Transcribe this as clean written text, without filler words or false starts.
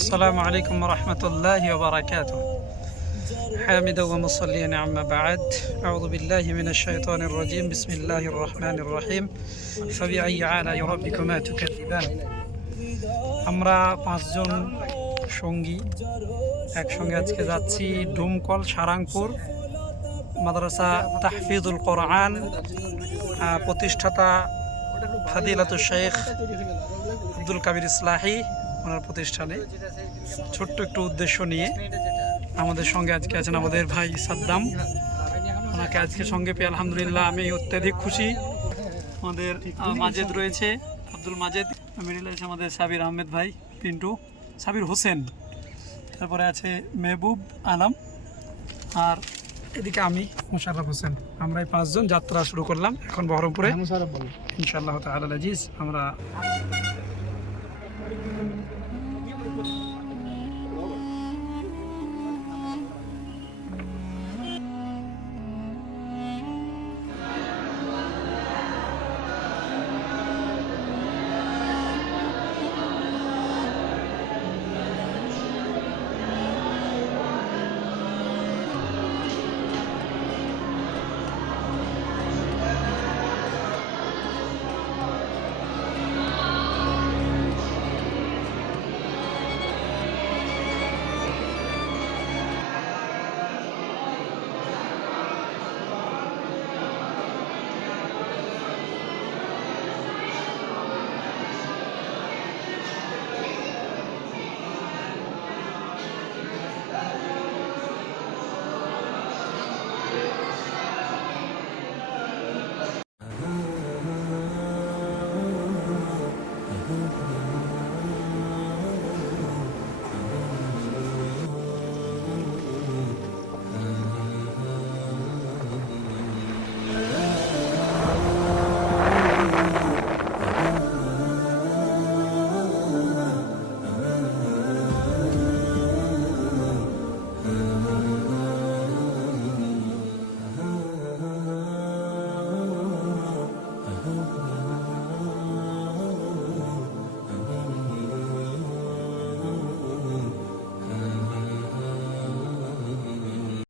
السلام عليكم ورحمة الله وبركاته. حامدا ومصليا عما بعد. أعوذ بالله من الشيطان الرجيم. بسم الله الرحمن الرحيم. فبأي آلاء ربكما تكذبان. আমরা পাঁচজন সঙ্গী একসঙ্গে আজকে যাচ্ছি ডুমকল সারাংপুর মাদ্রাসা তাহফিজুল কোরআন প্রতিষ্ঠাতা ফাদিলাতুল শেখ আব্দুল কাবির ইসলাহি ওনার প্রতিষ্ঠানে ছোট্ট একটু উদ্দেশ্য নিয়ে আমাদের সঙ্গে আজকে আছেন আমাদের ভাই সাদ্দাম। ওনাকে আজকে সঙ্গে পেয়ে আলহামদুলিল্লাহ আমি অত্যাধিক খুশি। আমাদের মাজেদ রয়েছে, আব্দুল মাজেদ, মিডিল আছে আমাদের সাবির আহমেদ ভাই, পিন্টু, সাবির হোসেন, তারপরে আছে মেহবুব আলম, আর এদিকে আমি মোশাররফ হোসেন। আমরা এই পাঁচজন যাত্রা শুরু করলাম এখন বহরমপুরে ইনশাআল্লাহ তাআলা আজিজ। আমরা